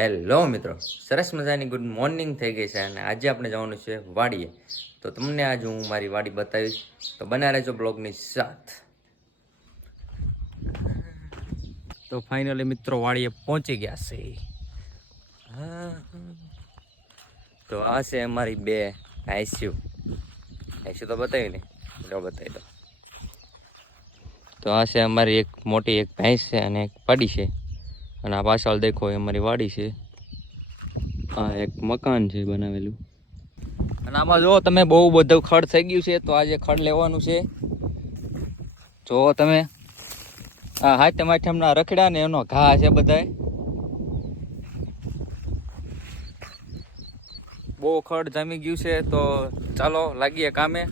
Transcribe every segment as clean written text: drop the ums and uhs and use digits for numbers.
Hello મિત્રો, સરસ મજાની ગુડ મોર્નિંગ થઈ ગઈ છે અને આજે આપણે જવાનું છે વાડીએ. તો તમને આજ હું મારી વાડી બતાવીશ, તો બના રહેજો બ્લોગની સાથ. તો ફાઇનલી મિત્રો વાડીએ પહોંચી ગયા છે. તો આ છે અમારી બે આઈસ્યુ તો બતાવી ને, બતાવી દો. તો આ છે અમારી એક મોટી એક ભેંસ છે અને એક પાડી છે. અને આ પાછળ દેખો એ અમારી વાડી છે. આ એક મકાન છે બનાવેલું. અને આમાં જો તમે બહુ બધું ખડ થઈ ગયું છે, તો આજે ખડ લેવાનું છે. જો તમે આ હાથે માથેમના રખડા ને એનો ઘા છે બધાય. બહુ ખડ જામી ગયું છે, તો ચાલો લાગીએ કામે.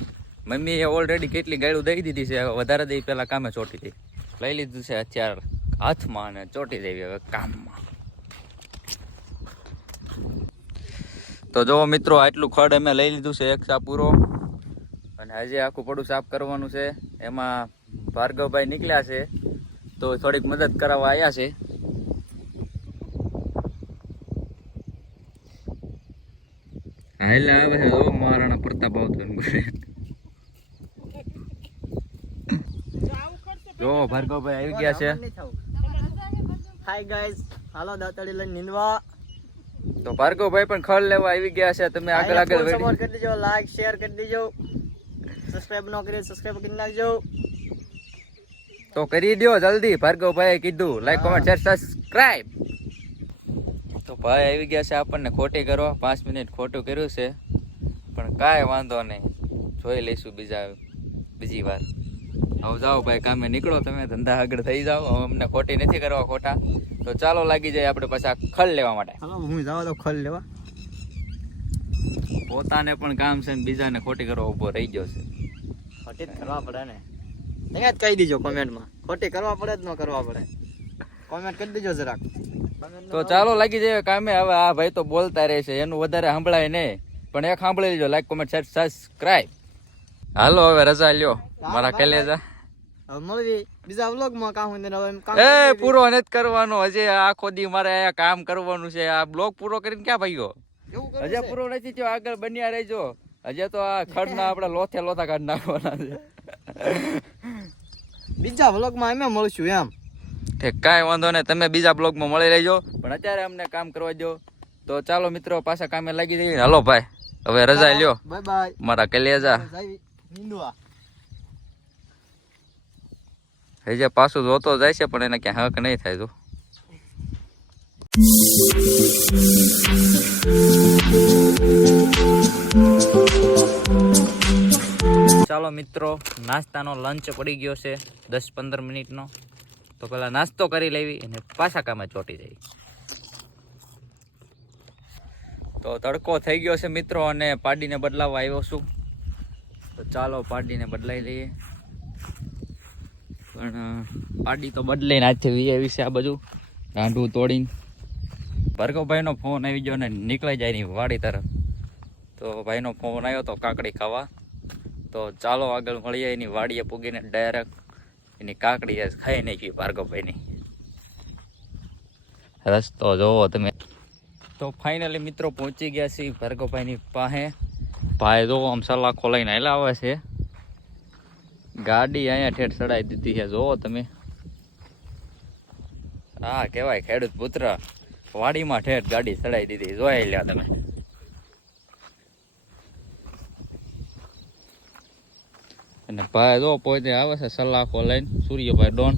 મમ્મીએ ઓલરેડી કેટલી ગાળું દઈ દીધી છે, વધારે દઈ પેલા કામે ચોટી દઈ લઈ લીધું છે અત્યારે હાથમાં અને ચોટી દેવી હવે કામમાં. તો જો મિત્રો આટલું ખડ અમે લઈ લીધું છે એક સાપ પૂરો, અને હજી આખું પડું સાફ કરવાનું છે. એમાં ભાર્ગવભાઈ નીકળ્યા છે, તો થોડીક મદદ કરાવવા આવ્યા છે. હાલા આવે છે મહારાણા પ્રતાપ આવતો જો ભાર્ગવભાઈ આવી ગયા છે. હાય ગાઈસ, હાલો દાતડી લઈને નીંદવા. તો ભાર્ગવભાઈ પણ ખડ લેવા આવી ગયા છે. તમે આગળ સપોર્ટ કરી દેજો, લાઈક શેર કરી દેજો, સબસ્ક્રાઇબ ન કરી સબસ્ક્રાઇબ કરી નાખજો. તો કરી દો જલ્દી, ભાર્ગવભાઈએ કીધું લાઈક કોમેન્ટ શેર સબસ્ક્રાઇબ. તો ભાઈ આવી ગયા છે આપણને ખોટી કરવા. 5 મિનિટ ખોટું કર્યું છે, પણ કાંઈ વાંધો નહીં, જોઈ લઈશું બીજી વાર. હવે જાઓ ભાઈ, કામે નીકળો, તમે ધંધા આગળ થઈ જાઓ. હવે અમને ખોટી નથી કરવા ખોટા. તો ચાલો લાગી જાય આપણે પાછા ખડ લેવા માટે. હું જાવ તો ખડ લેવા. પોતાને પણ કામ છે ને બીજાને ખોટી કરવા ઉભો રહી ગયો છે. ખોટી જ કરવા પડે ને, અહીંયા જ કહી દીજો કોમેન્ટમાં. ખોટી કરવા પડે જ ન કરવા પડે, કોમેન્ટ કરી દેજો જરાક. તો ચાલો લાગી જાય કામે. હવે આ ભાઈ તો બોલતા રહે છે, એનું વધારે સાંભળાય નહીં, પણ એક સાંભળી લેજો, લાઈક કોમેન્ટ શેર સબસ્ક્રાઇબ. હાલો હવે રજા લ્યો મારા કલેજા. મળવી બીજા વ્લોગમાં કામ એ પૂરો નથી કરવાનો હજી, આખો દી મારે અહીંયા કામ કરવાનું છે. આ બ્લોગ પૂરો કરીને ક્યાં ભાગ્યો? હજી પૂરો નથી થયો, આગળ બન્યા રહેજો. હજી તો આ ખડના આપણે લોથા કાઢી નાખવાના છે. બીજા વ્લોગમાં અમે મળશું એમ. કાંઈ વાંધો નહીં, તમે બીજા બ્લોગમાં મળી રહેજો, પણ અત્યારે અમને કામ કરવા દો. તો ચાલો મિત્રો પાછા કામે લાગી જઈએ. હાલો ભાઈ હવે રજા લ્યો. બાય બાય મારા કલેજા. હજી પાછું જોતો જાય છે, પણ એને ક્યાં હક નહીં થાય. તો ચાલો મિત્રો, નાસ્તાનો લંચ પડી ગયો છે 10-15 મિનિટનો. તો પેલા નાસ્તો કરી લેવી અને પાછા કામે ચોટી જાય. તો તડકો થઈ ગયો છે મિત્રો, અને પાડીને બદલાવવા આવ્યો છું. તો ચાલો પાડીને બદલાઈ લઈએ. પણ પાડી તો બદલાઈને આજથી વી છે આ બધું રાંઢું તોડીને. ભાર્ગવભાઈનો ફોન આવી ગયો ને નીકળી જાય ની વાડી તરફ. તો ભાઈનો ફોન આવ્યો તો કાકડી ખાવા. તો ચાલો આગળ મળીએ એની વાડીએ પૂગીને ડાયરેક્ટ એની કાકડી ખાઈ નાખી ભાર્ગવભાઈની. રસ્તો જોવો તમે. તો ફાઇનલી મિત્રો પહોંચી ગયા છીએ ભાર્ગવભાઈની પાસે. ભાઈ જો આમ સલાખો લઈને હાલા આવે છે. ગાડી અહીંયા ઠેઠ ચડાવી દીધી છે, જોવો તમે. હા કહેવાય ખેડૂત પુત્ર, વાડીમાં ઠેઠ ગાડી ચડાવી દીધી, જોઈ લ્યા તમે. અને ભાઈ જો પોતે આવે છે સલાખો લઈને, સૂર્યભાઈ ડોન.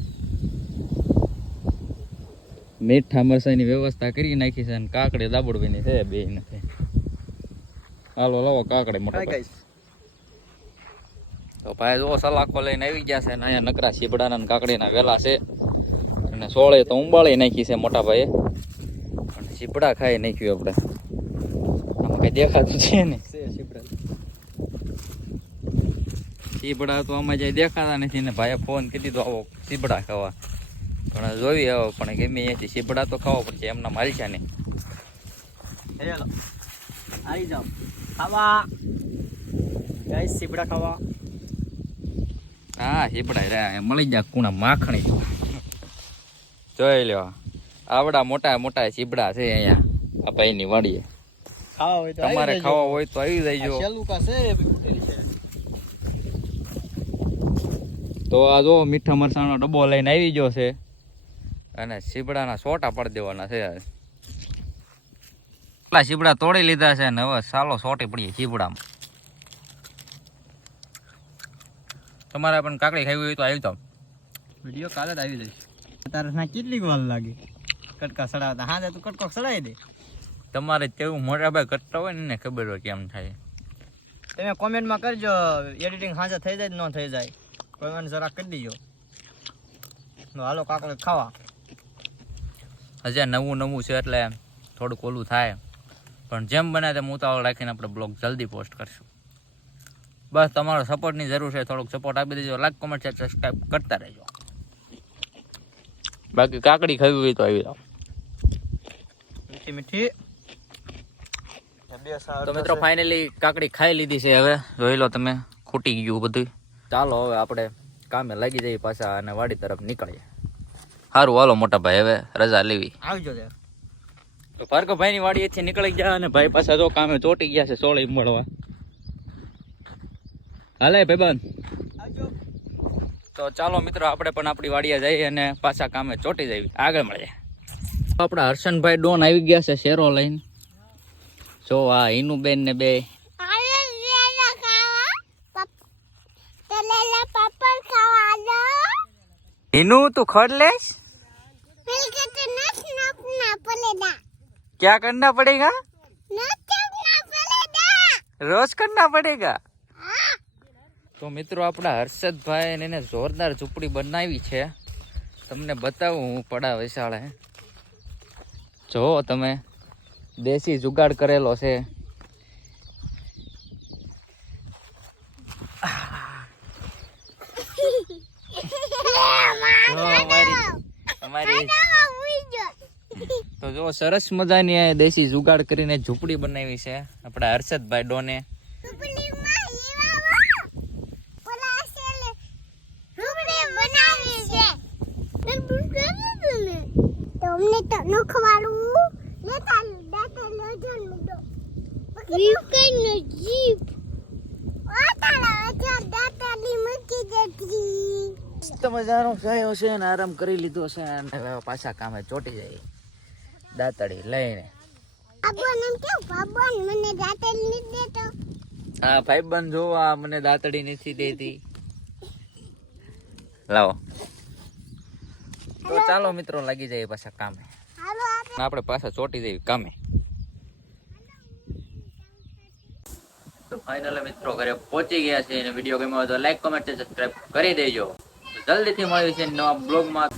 મીઠા મરસાની વ્યવસ્થા કરી નાખી છે, અને કાકડી દાબડવીની છે બે નથી. હાલો લાવો કાકડી મોટા. તો ભાઈ જો સલાખો લઈને આવી ગયા છે, અને અહીંયા નકરા સીબડાના કાકડીના વેલા છે. અને સોળે તો ઉંબાળી નાખી છે મોટા ભાઈએ, અને સીબડા ખાઈ નાખ્યું આપણે. આમાં કઈ દેખાતું છે ને, સીબડા તો આમાં જાય દેખાતા નથી. ને ભાઈએ ફોન કરી દીધો આવો સીબડા ખાવા, પણ જોઈ આવો, પણ ગમે અહીંયાથી સીબડા તો ખાવા પડશે, એમના મારી છે નહીં. આવી જાઓ ખાવા ગાઈસ, સીબડા ખાવા. હા સીબડા રહ્યા મળી જાય કુણા માખણી જોઈ લ્યો. આવડા મોટા મોટા ચીબડા છે અહીંયા આ ભાઈની વાડીએ. ખાવા હોય તો તમારે ખાવા હોય તો આવી જઈજો. શેલુકા છે એ બી ફૂટેલી છે. તો આ જો મીઠા મરચાંનો ડબ્બો લઈને આવી ગયો છે અને ચીબડાના સોટા પડી દેવાના છે. એટલા ચીબડા તોડી લીધા છે ને હવે સાલો સોટી પડીએ ચીબડામાં. તમારે પણ કાકડી ખાવી હોય તો આવી જાવ. વિડીયો કાલે જ આવી જઈશ. તારે ના કેટલી વાર લાગે કટકા સડાવતા? હા તું કટકો સડાવી દે. તમારે કેવું મોટા ભાઈ કરતા હોય ને ખબર હોય કેમ થાય. તમે કોમેન્ટમાં કરજો એડિટિંગ હાજર થઈ જાય ન થઈ જાય. કોમેન્ટ જરા કરી દીજો. હાલો કાકડી ખાવા. હજી નવું નવું છે એટલે થોડુંક ઓલું થાય પણ જેમ બને તેમ ઉતાવળ રાખીને આપણે બ્લોગ જલ્દી પોસ્ટ કરશું. બસ તમારો સપોર્ટની જરૂર છે. થોડોક સપોર્ટ આપી દેજો. લાઈક કોમેન્ટ શેર સબસ્ક્રાઈબ કરતા રહેજો. બાકી કાકડી ખાવી હોય તો આવી જાવ. મીઠી મીઠી. તો મિત્રો ફાઇનલી કાકડી ખાઈ લીધી છે. હવે જોઈ લો તમે ખૂટી ગયું બધું. ચાલો હવે આપણે કામે લાગી જઈએ પાછા અને વાડી તરફ નીકળીએ. સારું હાલો મોટા ભાઈ હવે રજા લેવી. આવજો ત્યાં. તો ભાર્ગવભાઈ ની વાડી એથી નીકળી ગયા અને ભાઈ પાછા જો કામે ચોટી ગયા છે સોળી મળવા. હાલે ભાઈબંધ. તો ચાલો મિત્રો આપણે પણ આપણી વાડીએ જઈએ અને પાછા કામે ચોટી જઈએ. આગળ મળીએ. આપણા હર્ષનભાઈ ડોન આવી ગયા છે શેરો લઈને. જો આ હિનુબેન ને બે. હિનુ તું ખડ લેશ? क्या करना पड़ेगा? रोज करना पड़ेगा. તો મિત્રો આપણા હર્ષદભાઈ એને જોરદાર ઝૂંપડી બનાવી છે. તમને બતાવું હું પડા વિશાળે. જો તમે દેશી જુગાડ કરેલો છે. તો જો સરસ મજાની આ દેશી જુગાડ કરીને ઝૂંપડી બનાવી છે આપણા હર્ષદભાઈ ડોને. મજાનો થયો છે ને આરામ કરી લીધો છે અને હવે પાછા કામે ચોટી જાય દાતડી લઈને. હા ભાઈબંધ જો આ મને દાતડી નથી દેતી. લાવો. તો ચાલો મિત્રો લાગી જાય પાછા કામે. આપણે પાછા ચોટી જઈએ કામે. તો ફાઇનલી મિત્રો ઘરે પહોંચી ગયા છે અને વિડીયો ગમ્યો હોય તો લાઈક કોમેન્ટ સબસ્ક્રાઇબ કરી દેજો. જલ્દીથી મળીએ છીએ નવા બ્લોગમાં.